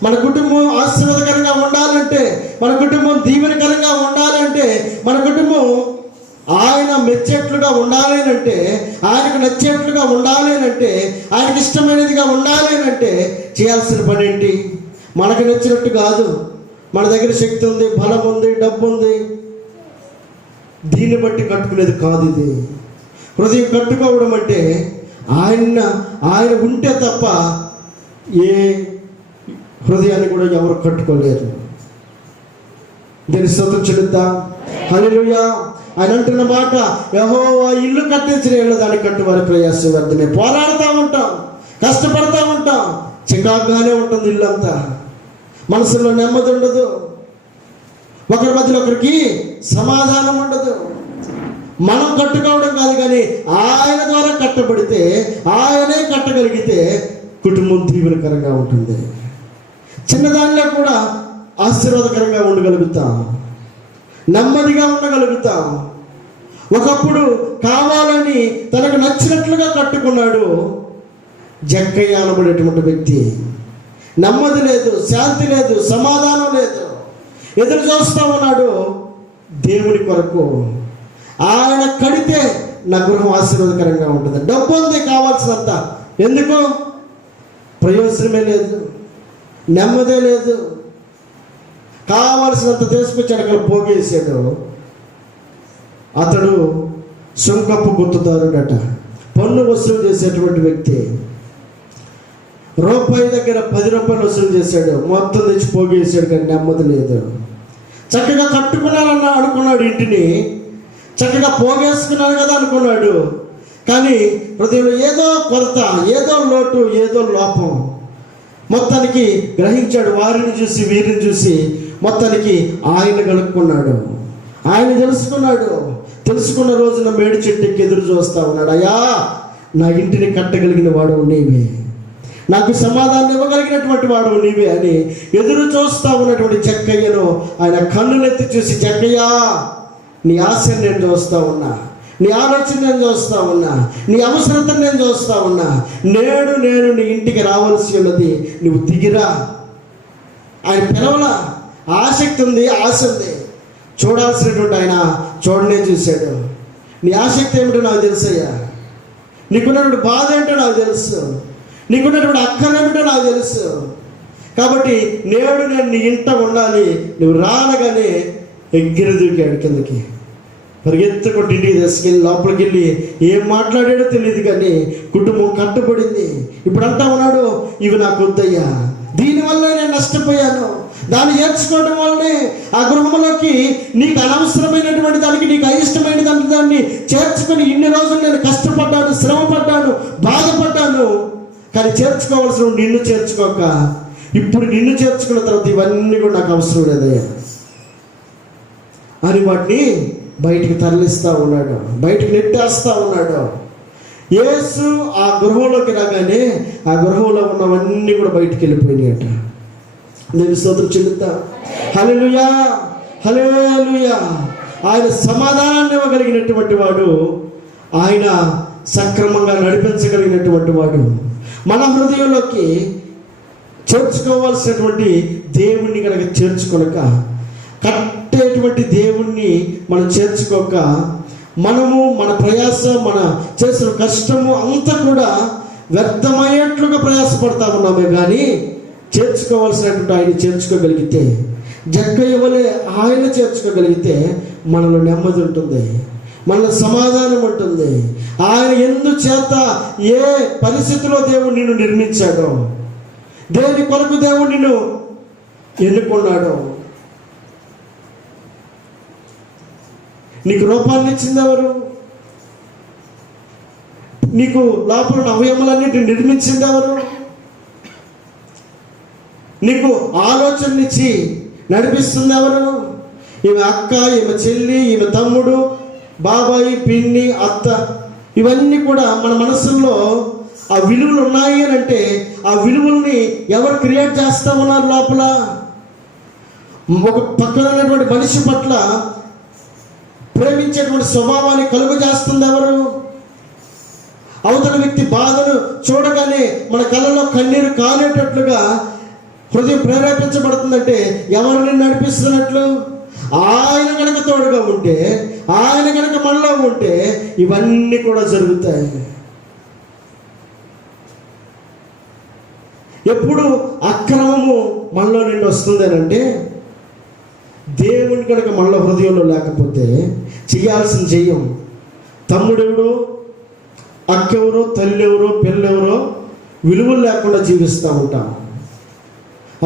మన కుటుంబం ఆశీర్వాదకరంగా ఉండాలంటే, మన కుటుంబం దీవెనకరంగా ఉండాలంటే, మన కుటుంబం ఆయన మెచ్చేట్లుగా ఉండాలి అంటే, ఆయనకు నచ్చేట్లుగా ఉండాలి అంటే, ఆయనకి ఇష్టమైనదిగా ఉండాలి అంటే చేయాల్సిన పని ఏంటి? మనకు నచ్చినట్టు కాదు. మన దగ్గర శక్తి ఉంది, బలం ఉంది, డబ్బు ఉంది, దీన్ని బట్టి కట్టుకునేది కాదు ఇది. హృదయం కట్టుకోవడం అంటే ఆయన ఉంటే తప్ప ఏ హృదయాన్ని కూడా ఎవరు కట్టుకోలేరు. దీన్ని స్తోత్రం చెల్లిద్దాం. హల్లెలూయా. ఆయన అంటున్న మాట, యెహోవా ఇల్లు కట్టించిన ఇళ్ళు దాన్ని కట్టు వారి ప్రయాసం వ్యర్థమే. పోరాడుతూ ఉంటాం, కష్టపడతా ఉంటాం, చికాకుగానే ఉంటుంది ఇల్లంతా. మనసులో నెమ్మది ఉండదు, ఒకరి మధ్యలో ఒకరికి సమాధానం ఉండదు. మనం కట్టుకోవడం కాదు కానీ ఆయన ద్వారా కట్టబడితే, ఆయనే కట్టగలిగితే కుటుంబం తీవ్రకరంగా ఉంటుంది. చిన్నదానిలో కూడా ఆశీర్వాదకరంగా ఉండగలుగుతాం, నెమ్మదిగా ఉండగలుగుతాం. ఒకప్పుడు కావాలని తనకు నచ్చినట్లుగా కట్టుకున్నాడు జక్కయ్య అనబడేటువంటి వ్యక్తి. నెమ్మది లేదు, శాంతి లేదు, సమాధానం లేదు. ఎదురు చూస్తూ ఉన్నాడు దేవుని కొరకు. ఆయన కడితే నా గృహం ఆశీర్వాదకరంగా ఉంటుంది. డబ్బు ఉంది కావాల్సినంత, ఎందుకు? ప్రయోజనమే లేదు, నెమ్మదే లేదు. కావాల్సినంత తీసుకొచ్చాడు, అక్కడ పోగేసాడు. అతడు సుంకపు గుర్తుదారుడట, పన్ను వసూలు చేసేటువంటి వ్యక్తి. రూపాయి దగ్గర 10 రూపాయలు వసూలు చేశాడు, మొత్తం తెచ్చి పోగేసాడు. కానీ నెమ్మది లేదు. చక్కగా కట్టుకున్నానన్న అనుకున్నాడు, ఇంటిని చక్కగా పోగేసుకున్నాను కదా అనుకున్నాడు. కానీ హృదయంలో ఏదో కొరత, ఏదో లోటు, ఏదో లోపం. మొత్తానికి గ్రహించాడు. వారిని చూసి వీరిని చూసి మొత్తానికి ఆయన కనుక్కున్నాడు. ఆయన తెలుసుకున్న రోజున మేడి చెట్టుకి ఎదురు చూస్తా ఉన్నాడు. అయ్యా, నా ఇంటిని కట్టగలిగిన వాడు నీవే, నాకు సమాధానం ఇవ్వగలిగినటువంటి వాడు నీవే అని ఎదురు చూస్తా ఉన్నటువంటి జక్కయ్యను ఆయన కన్నులెత్తి చూసి, జక్కయ్యా, నీ ఆశను నేను చూస్తా ఉన్నా, నీ ఆలోచన నేను చూస్తా ఉన్నా, నీ అవసరతను నేను చూస్తా ఉన్నా. నేను నీ ఇంటికి రావాల్సి ఉన్నది, నువ్వు దిగిరా. ఆయన పిలవలా. ఆసక్తి ఉంది, ఆశ ఉంది. చూడాల్సినటువంటి ఆయన చూడనే చూశాడు. నీ ఆసక్తి ఏమిటో నాకు తెలుసయ్యా, నీకున్నటువంటి బాధ ఏంటో నాకు తెలుసు, నీకున్నటువంటి అక్కరేమిటో నాకు తెలుసు. కాబట్టి నేను నీ ఇంట ఉండాలి. నువ్వు రానగానే ఎగిరి దూకాడు కిందకి, పరిగెత్తుకుంటూ ఇంటికి తీసుకెళ్ళి లోపలికి వెళ్ళి ఏం మాట్లాడాడో తెలియదు, కానీ కుటుంబం కట్టబడింది. ఇప్పుడు అంటా ఉన్నాడు, ఇవి నాకు వద్దయ్యా, దీనివల్ల నేను నష్టపోయాను, దాన్ని చేర్చుకోవడం వల్లనే ఆ గృహంలోకి నీకు అనవసరమైనటువంటి దానికి, నీకు అయిష్టమైన దాన్ని చేర్చుకొని ఇన్ని రోజులు నేను కష్టపడ్డాను, శ్రమపడ్డాను, బాధపడ్డాను. కానీ చేర్చుకోవాల్సిన నిన్ను చేర్చుకోక ఇప్పుడు నిన్ను చేర్చుకున్న తర్వాత ఇవన్నీ కూడా నాకు అవసరం లేదయ్యా అని వాటిని బయటికి తరలిస్తూ ఉన్నాడు, బయటికి నెట్టేస్తూ ఉన్నాడు. యేసు ఆ గృహంలోకి రాగానే ఆ గృహంలో ఉన్నవన్నీ కూడా బయటికి వెళ్ళిపోయినాయట. నేను స్తోత్రం చెల్లిద్దా. హల్లెలూయా, హల్లెలూయా. ఆయన సమాధానాన్ని ఇవ్వగలిగినటువంటి వాడు, ఆయన సక్రమంగా నడిపించగలిగినటువంటి వాడు. మన హృదయంలోకి చేర్చుకోవాల్సినటువంటి దేవుణ్ణి కనుక చేర్చుకొనక, కట్టేటువంటి దేవుణ్ణి మనం చేర్చుకోక, మనము మన ప్రయాస, మన చేసిన కష్టము అంతా కూడా వ్యర్థమయ్యేట్లుగా ప్రయాసపడతా ఉన్నామే. కానీ చేర్చుకోవాల్సినటువంటి ఆయన చేర్చుకోగలిగితే, జక్కయ్య వలె ఆయన చేర్చుకోగలిగితే మనలో నెమ్మది ఉంటుంది, మనలో సమాధానం ఉంటుంది. ఆయన ఎందుచేత, ఏ పరిస్థితిలో దేవుడు నిన్ను నిర్మించాడో, దేని కొరకు దేవుడు నిన్ను ఎన్నుకున్నాడో, నీకు రూపాన్ని ఇచ్చింది ఎవరు, నీకు లోపల అవయములన్నిటిని నిర్మించింది ఎవరు, నీకు ఆలోచననిచ్చి నడిపిస్తుంది ఎవరు? ఈమె అక్క, ఈమె చెల్లి, ఈమె తమ్ముడు, బాబాయి, పిన్ని, అత్త, ఇవన్నీ కూడా మన మనసుల్లో ఆ విలువలు ఉన్నాయి అని అంటే, ఆ విలువల్ని ఎవరు క్రియేట్ చేస్తా ఉన్నారు? లోపల ఒక పక్కన ఉన్నటువంటి మనిషి పట్ల ప్రేమించేటువంటి స్వభావాన్ని కలుగు చేస్తుంది ఎవరు? అవతల వ్యక్తి బాధను చూడగానే మన కళ్ళలో కన్నీరు కాలేటట్లుగా హృదయం ప్రేరేపించబడుతుందంటే ఎవరిని నడిపిస్తున్నట్లు? ఆయన కనుక తోడుగా ఉంటే, ఆయన కనుక మనలో ఉంటే ఇవన్నీ కూడా జరుగుతాయి. ఎప్పుడు అక్రమము మనలో నుండి వస్తుంది అని అంటే, దేవుని కనుక మనలో హృదయంలో లేకపోతే చేయాల్సిన చెయ్యం. తమ్ముడెవరో, అక్కెవరో, తల్లి ఎవరో, పిల్లెవరో విలువలు లేకుండా జీవిస్తూ ఉంటాం,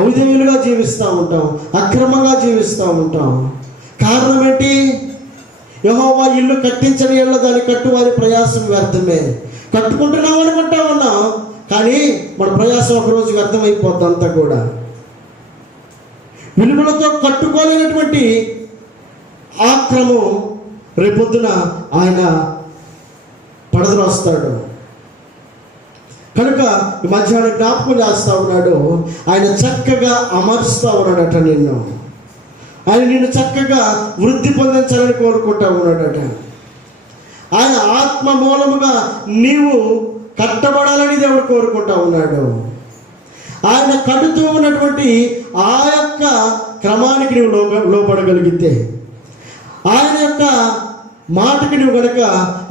అవిధేయులుగా జీవిస్తూ ఉంటాం, అక్రమంగా జీవిస్తూ ఉంటాం. కారణం ఏంటి? యెహోవా ఇల్లు కట్టించని ఎళ్ళ దాని కట్టువారి ప్రయాసం వ్యర్థమే. కట్టుకుంటున్నాం అనుకుంటా ఉన్నాం, కానీ మన ప్రయాసం ఒకరోజు వ్యర్థమైపోద్ది అంతా కూడా. విలువలతో కట్టుకోలేనటువంటి ఆక్రమం రేపొద్దున ఆయన పడద్రోస్తాడు. కనుక ఈ మధ్యాహ్నం జ్ఞాపకం చేస్తూ ఉన్నాడు, ఆయన చక్కగా అమర్చుతూ ఉన్నాడట నిన్ను. ఆయన నిన్ను చక్కగా వృద్ధి పొందించాలని కోరుకుంటా ఉన్నాడట. ఆయన ఆత్మ మూలముగా నీవు కట్టబడాలని దేవుడు కోరుకుంటా ఉన్నాడు. ఆయన కడుతూ ఉన్నటువంటి ఆ యొక్క క్రమానికి నువ్వు లోపడగలిగితే, ఆయన యొక్క మాటకి నువ్వు కనుక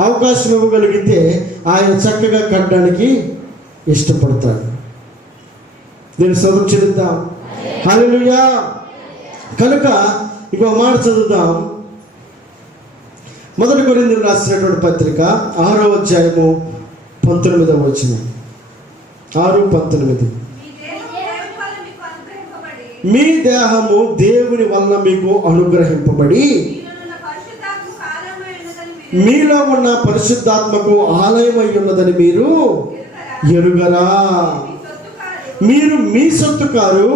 అవకాశం ఇవ్వగలిగితే, ఆయన చక్కగా కట్టడానికి ఇష్టపడతాడు. దీన్ని చదువు చదువుతాం. హల్లెలూయా. కనుక ఇంకో మాట చదువుతాం. 1 కొరింథీయులకు రాసినటువంటి పత్రిక 6వ అధ్యాయము 19వ వచనం. 6:19. మీ దేహము దేవుని వలన మీకు అనుగ్రహింపబడి మీలో ఉన్న పరిశుద్ధాత్మకు ఆలయమై ఉన్నదని మీరు ఎరుగరా? మీరు మీ సొత్తు కారు,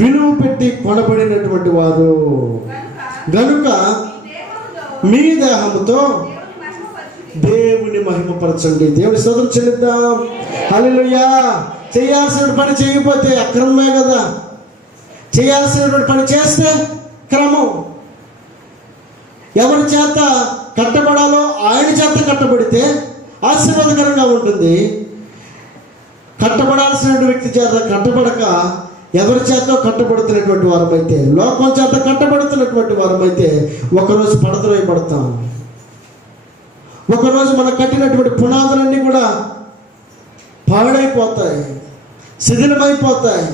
విలువ పెట్టి కొనబడినటువంటి వారు గనుక మీ దేహముతో దేవుని మహిమపరచండి. దేవుని స్తోత్రం చెల్లిద్దాం. హల్లెలూయా. చేయాల్సిన పని చేయకపోతే అక్రమమే కదా, చేయాల్సినటువంటి పని చేస్తే క్రమం. ఎవరి చేత కట్టబడాలో ఆయన చేత కట్టబడితే ఆశీర్వాదకరంగా ఉంటుంది. కట్టబడాల్సిన వ్యక్తి చేత కట్టబడక ఎవరి చేత కట్టబడుతున్నటువంటి వారమైతే, లోకం చేత కట్టబడుతున్నటువంటి వారమైతే ఒకరోజు పడతాం. ఒకరోజు మనం కట్టినటువంటి పునాదులన్నీ కూడా పాడైపోతాయి, శిథిలమైపోతాయి.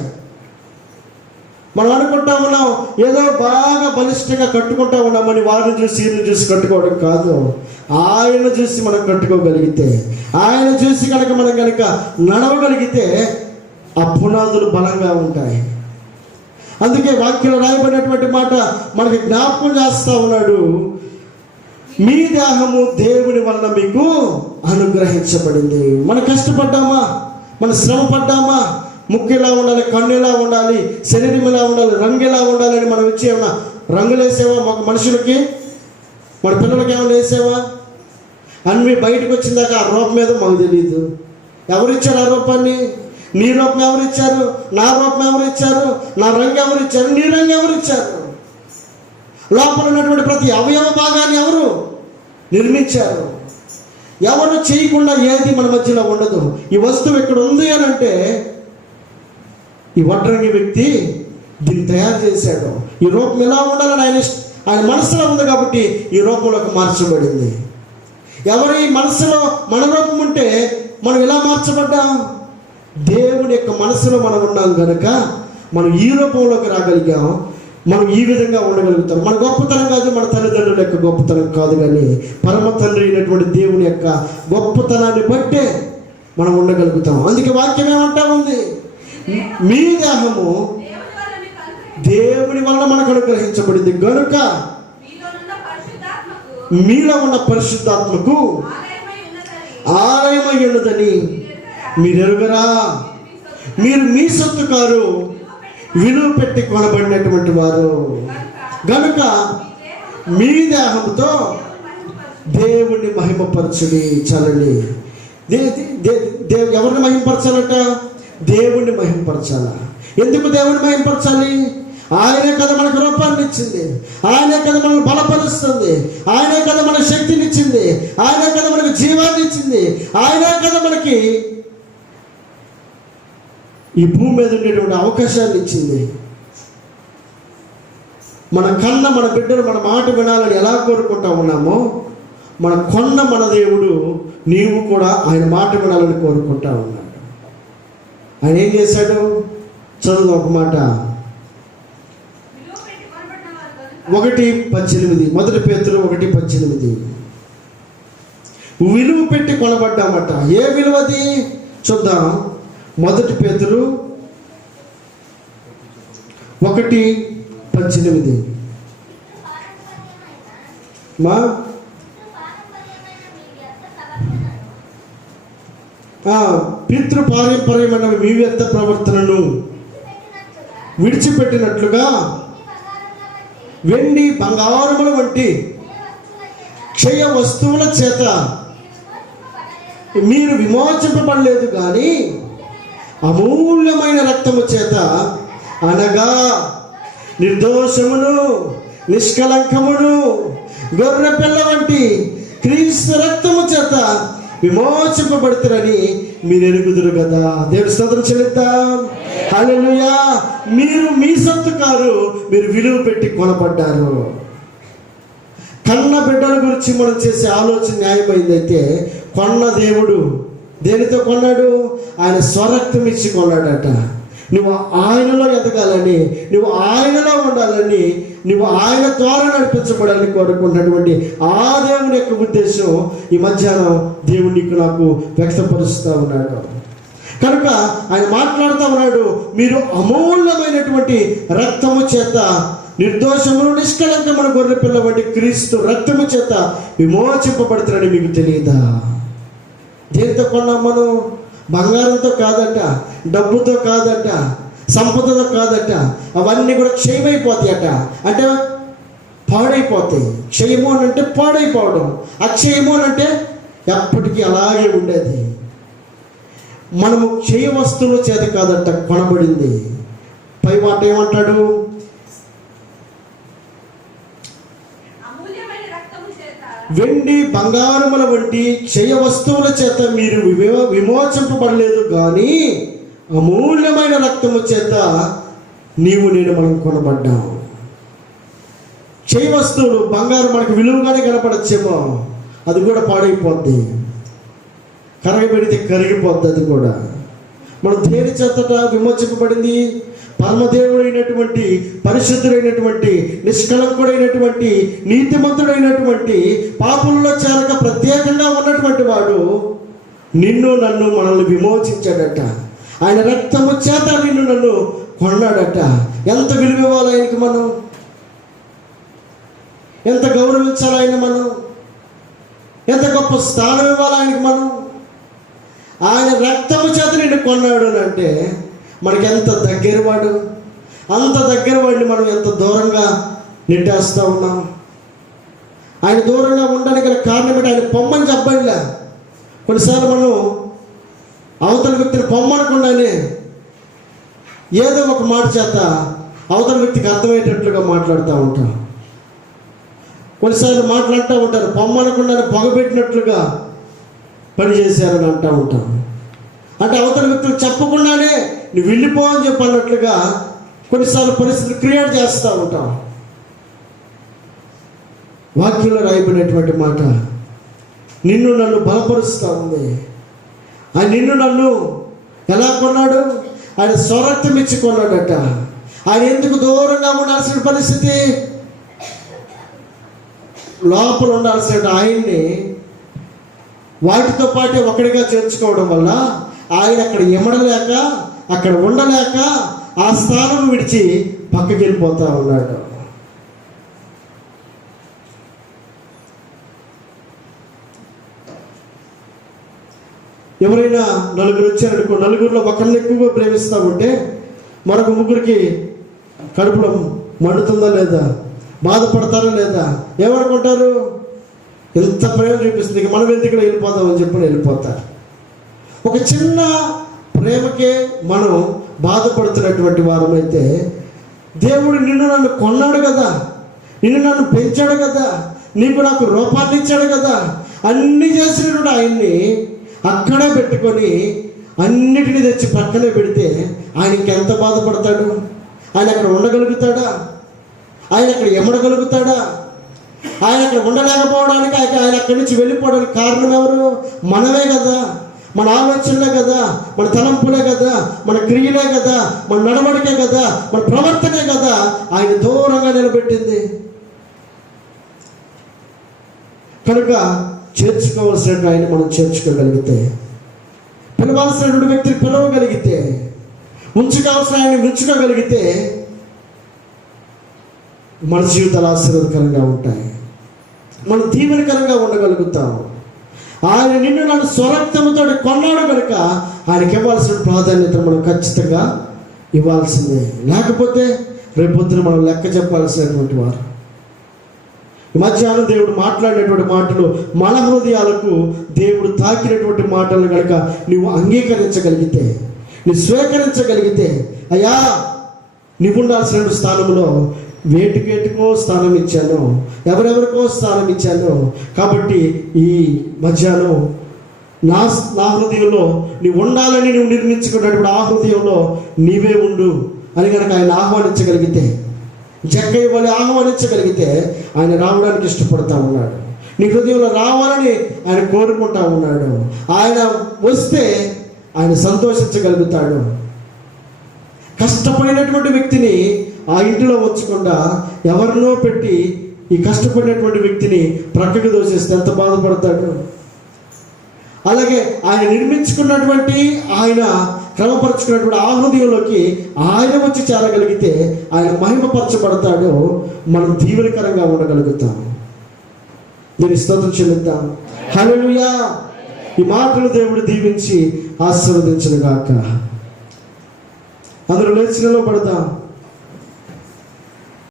మనం అనుకుంటా ఉన్నాం ఏదో బాగా బలిష్టంగా కట్టుకుంటా ఉన్నామని వారిని చూసి వీరిని చూసి కట్టుకోవడం కాదు. ఆయన చూసి మనం కట్టుకోగలిగితే, ఆయన చూసి కనుక మనం కనుక నడవగలిగితే ఆ పునాదులు బలంగా ఉంటాయి. అందుకే వాక్యంలో రాయబడినటువంటి మాట మనకి జ్ఞాపకం చేస్తూ ఉన్నాడు. మీ దేహము దేవుని వలన మీకు అనుగ్రహించబడింది. మనం కష్టపడ్డామా, మనం శ్రమ పడ్డామా, ముక్కు ఎలా ఉండాలి, కన్ను ఎలా ఉండాలి, శరీరం ఎలా ఉండాలి, రంగు ఎలా ఉండాలి అని మనం ఇచ్చి ఏమన్నా రంగులు వేసేవా? మాకు మనుషులకి, మన పిల్లలకి ఏమైనా వేసేవా? అన్నీ బయటకు వచ్చిందాక ఆ రూపం మీద మాకు తెలియదు. ఎవరిచ్చారు ఆ రూపాన్ని? నీ రూపం ఎవరు ఇచ్చారు? నా రూపం ఎవరు ఇచ్చారు? నా రంగు ఎవరు ఇచ్చారు? నీ రంగు ఎవరు ఇచ్చారు? లోపల ఉన్నటువంటి ప్రతి అవయవ భాగాన్ని ఎవరు నిర్మించారు? ఎవరు చేయకుండా ఏది మన మధ్యలో ఉండదు. ఈ వస్తువు ఇక్కడ ఉంది అని అంటే ఈ వడ్రంగి వ్యక్తి దీన్ని తయారు చేశాడు. ఈ రూపం ఎలా ఉండాలని ఆయన మనసులో ఉంది కాబట్టి ఈ రూపంలోకి మార్చబడింది. ఎవరి మనసులో మన రూపం ఉంటే మనం ఎలా మార్చబడ్డాం? దేవుని యొక్క మనసులో మనం ఉన్నాం కనుక మనం ఈ రూపంలోకి రాగలిగాం. మనం ఈ విధంగా ఉండగలుగుతాం. మన గొప్పతనం కాదు, మన తల్లిదండ్రుల యొక్క గొప్పతనం కాదు, కానీ పరమ తండ్రి అయినటువంటి దేవుని యొక్క గొప్పతనాన్ని బట్టే మనం ఉండగలుగుతాం. అందుకే వాక్యం ఏమంటా ఉంది, మీ దేహము దేవుని వలన మనకు అనుగ్రహించబడింది గనుక మీలో ఉన్న పరిశుద్ధాత్మకు ఆలయమై ఉన్నదని మీరు ఎరుగరా? మీరు మీ సొత్తు కారు, విలువ పెట్టి కొనబడినటువంటి వారు గనుక మీ దేహంతో దేవుణ్ణి మహిమపరచుడి. చాలండి. ఎవరిని మహిమపరచాలట? దేవుణ్ణి మహిమపరచాలా. ఎందుకు దేవుణ్ణి మహిమపరచాలి? ఆయనే కదా మనకు రూపాన్ని ఇచ్చింది, ఆయనే కదా మనల్ని బలపరుస్తుంది, ఆయనే కదా మనకు శక్తిని ఇచ్చింది, ఆయనే కదా మనకు జీవాన్ని ఇచ్చింది, ఆయనే కదా మనకి ఈ భూమి మీద ఉండేటువంటి అవకాశాన్ని ఇచ్చింది. మన కన్న మన బిడ్డలు మన మాట వినాలని ఎలా కోరుకుంటా ఉన్నామో, మన కొన్న మన దేవుడు నీవు కూడా ఆయన మాట వినాలని కోరుకుంటా ఉన్నాడు. ఆయన ఏం చేశాడు? చదువు ఒక మాట, 1:18, 1 పేతురు 1:18. విలువ పెట్టి కొనబడ్డామట. ఏ విలువది చూద్దాం. 1 పేతురు 1:18. మా పితృపారంపర్యమైన మీ వ్యర్థ ప్రవర్తనను విడిచిపెట్టినట్లుగా వెండి బంగారముల వంటి క్షయ వస్తువుల చేత మీరు విమోచింపబడలేదు, కానీ అమూల్యమైన రక్తము చేత, అనగా నిర్దోషమును నిష్కలంకమును గొర్రె పిల్ల వంటి క్రీస్తు రక్తము చేత విమోచింపబడుతారని మీరు ఎరుగుదురు కదా. దేవుని స్తోత్రం చెల్లిద్దాం. హల్లెలూయా. మీరు మీ సొత్తు కారు, మీరు విలువ పెట్టి కొనబడ్డారు. కన్న బిడ్డల గురించి మనం చేసే ఆలోచన న్యాయమైందైతే, కొన్న దేవుడు దేనితో కొన్నాడు? ఆయన స్వరక్తం ఇచ్చి కొన్నాడట. నువ్వు ఆయనలో ఎదగాలని, నువ్వు ఆయనలో ఉండాలని, నువ్వు ఆయన ద్వారా నడిపించబడాలని కోరుకున్నటువంటి ఆ దేవుని యొక్క ఉద్దేశం ఈ మధ్యాహ్నం దేవుడు నీకు నాకు వ్యక్తపరుస్తూ ఉన్నాడు. కనుక ఆయన మాట్లాడుతూ ఉన్నాడు, మీరు అమూల్యమైనటువంటి రక్తము చేత, నిర్దోషమును నిష్కలంకమును గొర్రె పిల్ల వంటి క్రీస్తు రక్తము చేత విమోచింపబడతారని మీకు తెలియదా? దేంతో కొన్నాం మనం? బంగారంతో కాదట, డబ్బుతో కాదట, సంపదతో కాదట. అవన్నీ కూడా క్షయమైపోతాయట. అంటే పాడైపోతాయి. క్షయము అని అంటే పాడైపోవడం, అక్షయము అని అంటే ఎప్పటికీ అలాగే ఉండేది. మనము క్షయ వస్తువుల చేత కాదట కొనబడింది. పై మాట ఏమంటాడు? వెండి బంగారముల వంటి క్షయ వస్తువుల చేత మీరు విమోచింపబడలేదు, కానీ అమూల్యమైన రక్తము చేత నీవు నేను మనం కొనబడ్డాం. క్షయ వస్తువులు, బంగారం మనకు విలువగానే కనపడచ్చేమో, అది కూడా పాడైపోద్ది, కరగబెడితే కరిగిపోద్ది. అది కూడా మనం దేని చేతట విమోచింపబడింది? పరమదేవుడైనటువంటి, పరిశుద్ధుడైనటువంటి, నిష్కలంకుడైనటువంటి, నీతిమంతుడైనటువంటి, పాపుల్లో చేరక ప్రత్యేకంగా ఉన్నటువంటి వాడు నిన్ను నన్ను మనల్ని విమోచించాడట. ఆయన రక్తము చేత నిన్ను నన్ను కొన్నాడట. ఎంత విలువ ఇవ్వాలి ఆయనకి మనం? ఎంత గౌరవించాలి ఆయన మనం? ఎంత గొప్ప స్థానం ఇవ్వాలి ఆయనకి మనం? ఆయన రక్తము చేత నిన్ను కొన్నాడు అంటే మనకి ఎంత దగ్గర వాడు. అంత దగ్గర వాడిని మనం ఎంత దూరంగా నెట్టేస్తూ ఉన్నాం. ఆయన దూరంగా ఉండడానికి గల కారణం ఏంటి? ఆయన పొమ్మని చెప్పండిలే. కొన్నిసార్లు మనం అవతల వ్యక్తిని పొమ్మనకుండానే ఏదో ఒక మాట చేత అవతల వ్యక్తికి అర్థమయ్యేటట్లుగా మాట్లాడుతూ ఉంటాం. కొన్నిసార్లు మాట్లాడుతూ ఉంటారు, పొమ్మనకుండానే పొగబెట్టినట్లుగా పనిచేశారని అంటూ ఉంటాం. అంటే అవతల వ్యక్తులు చెప్పకుండానే నువ్వు వెళ్ళిపో అని చెప్పి అన్నట్లుగా కొన్నిసార్లు పరిస్థితులు క్రియేట్ చేస్తూ ఉంటాం. వాక్యంలో రాయబడినటువంటి మాట నిన్ను నన్ను బలపరుస్తూ ఉంది. ఆయన నిన్ను నన్ను ఎలా కొన్నాడు? ఆయన స్వరక్తం ఇచ్చి కొన్నాడట. ఆయన ఎందుకు దూరంగా ఉండాల్సిన పరిస్థితి? లోపల ఉండాల్సిన ఆయన్ని వాటితో పాటే ఒకటిగా చేర్చుకోవడం వల్ల ఆయన అక్కడ ఎమడలేక, అక్కడ ఉండలేక ఆ స్థానం విడిచి పక్కకి వెళ్ళిపోతా ఉన్నాడు. ఎవరైనా నలుగురు వచ్చారనుకో, నలుగురిలో ఒకరిని ఎక్కువగా ప్రేమిస్తూ ఉంటే మరొక ముగ్గురికి కడుపులో మండుతుందా లేదా, బాధపడతారా లేదా, ఏమనుకుంటారు? ఎంత ప్రేమ చూపిస్తుంది, మనం ఎందుకు వెళ్ళిపోతామని చెప్పి వెళ్ళిపోతారు. ఒక చిన్న ప్రేమకే మనం బాధపడుతున్నటువంటి వారమైతే, దేవుడు నిన్ను నన్ను కొన్నాడు కదా, నిన్ను నన్ను పెంచాడు కదా, నీకు నాకు రూపాన్ని ఇచ్చాడు కదా, అన్నీ చేసినటువంటి ఆయన్ని అక్కడే పెట్టుకొని అన్నిటినీ తెచ్చి పక్కనే పెడితే ఆయన ఇంకెంత బాధపడతాడు? ఆయన అక్కడ ఉండగలుగుతాడా? ఆయన అక్కడ ఎమడగలుగుతాడా? ఆయన అక్కడ ఉండలేకపోవడానికి, ఆయన అక్కడి నుంచి వెళ్ళిపోవడానికి కారణం ఎవరు? మనమే కదా, మన ఆలోచనలే కదా, మన తలంపులే కదా, మన క్రియలే కదా, మన నడవడికే కదా, మన ప్రవర్తనే కదా ఆయన దూరంగా నిలబెట్టింది. కనుక చేర్చుకోవాల్సిన ఆయన మనం చేర్చుకోగలిగితే, పిలవాల్సినటువంటి వ్యక్తిని పిలవగలిగితే, ఉంచుకోవాల్సిన ఆయన ఉంచుకోగలిగితే మన జీవితాలు ఆశీర్వాదకరంగా ఉంటాయి, మనం దీవెనకరంగా ఉండగలుగుతాం. ఆయన నిన్ను నన్ను స్వరక్తముతో కొన్నాడు కనుక ఆయనకి ఇవ్వాల్సిన ప్రాధాన్యత మనం ఖచ్చితంగా ఇవ్వాల్సిందే. లేకపోతే రేపొద్దున మనం లెక్క చెప్పాల్సినటువంటి వారు. ఈ మధ్యాహ్నం దేవుడు మాట్లాడినటువంటి మాటలు మన హృదయాలకు దేవుడు తాకినటువంటి మాటలను కనుక నువ్వు అంగీకరించగలిగితే, నువ్వు స్వీకరించగలిగితే, అయ్యా నువ్వు ఉండాల్సిన స్థానంలో వేటికేటికో స్థానం ఇచ్చాను, ఎవరెవరికో స్థానం ఇచ్చాను. కాబట్టి ఈ మధ్యాహ్నం నా హృదయంలో నీవు ఉండాలని నువ్వు నిర్మించుకున్నటువంటి ఆ హృదయంలో నీవే ఉండు అని కనుక ఆయన ఆహ్వానించగలిగితే, జక్కయ్య వలె ఆహ్వానించగలిగితే ఆయన రావడానికి ఇష్టపడతా ఉన్నాడు. నీ హృదయంలో రావాలని ఆయన కోరుకుంటా ఉన్నాడు. ఆయన వస్తే ఆయన సంతోషించగలుగుతాడు. కష్టపడినటువంటి వ్యక్తిని ఆ ఇంటిలో వచ్చకుండా ఎవరినో పెట్టి ఈ కష్టపడినటువంటి వ్యక్తిని ప్రక్కకి దోసేస్తే ఎంత బాధపడతాడు. అలాగే ఆయన నిర్మించుకున్నటువంటి, ఆయన క్రమపరుచుకున్నటువంటి ఆ హృదయంలోకి ఆయన వచ్చి చేరగలిగితే ఆయన మహిమపరచబడతాడు, మనం దీవెనకరంగా ఉండగలుగుతాం. దీని స్తోత్రం చెల్లిద్దాం. హల్లెలూయా. ఈ మాటలు దేవుడు దీవించి ఆశీర్వదించును గాక. అందరూ లేచి నిలబడదాం.